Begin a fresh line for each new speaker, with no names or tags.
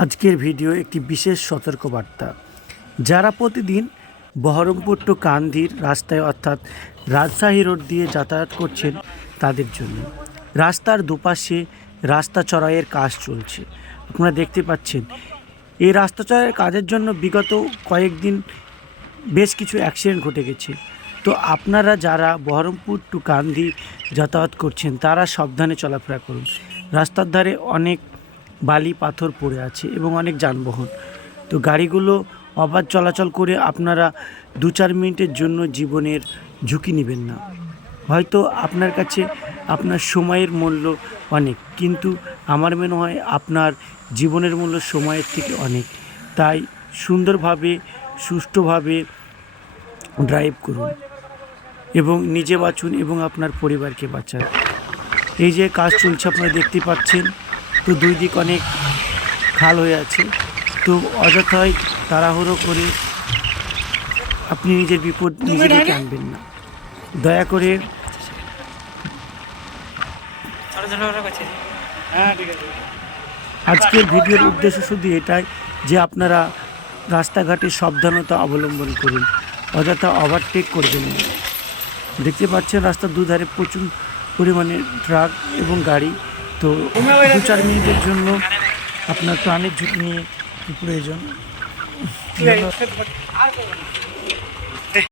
আজকের ভিডিও একটি বিশেষ সতর্কবার্তা। যারা প্রতিদিন বহরমপুর টু কান্দির রাস্তায় অর্থাৎ রাজশাহী রোড দিয়ে যাতায়াত করছেন তাদের জন্য। রাস্তার দুপাশে রাস্তা চড়াইয়ের কাজ চলছে। আপনারা দেখতে পাচ্ছেন, এই রাস্তা চড়াইয়ের কাজের জন্য বিগত কয়েকদিন বেশ কিছু অ্যাক্সিডেন্ট ঘটে গেছে। তো আপনারা যারা বহরমপুর টু কান্দি যাতায়াত করছেন, তারা সাবধানে চলাফেরা করুন। রাস্তার ধারে অনেক বালি পাথর পড়ে আছে এবং অনেক যানবাহন। তো গাড়িগুলো অবাধ চলাচল করে আপনারা দু চার মিনিটের জন্য জীবনের ঝুঁকি নেবেন না। হয়তো আপনার কাছে আপনার সময়ের মূল্য অনেক, কিন্তু আমার মনে হয় আপনার জীবনের মূল্য সময়ের থেকে অনেক। তাই সুন্দরভাবে, সুষ্ঠুভাবে ড্রাইভ করুন এবং নিজে বাঁচুন এবং আপনার পরিবারকে বাঁচান। এই যে কাজ চলছে, আপনারা দেখতে পাচ্ছেন। তো দুই দিক অনেক খাল হয়ে আছে। তো অযথায় তাড়াহুড়ো করে আপনি নিজের বিপদ নিজে ডেকে আনবেন না। দয়া করে আজকের ভিডিওর উদ্দেশ্য শুধু এটাই যে আপনারা রাস্তাঘাটে সাবধানতা অবলম্বন করুন অযথা ওভারটেক করবেন না। দেখতে পাচ্ছেন রাস্তার দুধারে প্রচুর পরিমাণে ট্রাক এবং গাড়ি তো দু চার মিনিটের জন্য আপনার প্রাণের ঝুঁকি নিয়ে কি প্রয়োজন?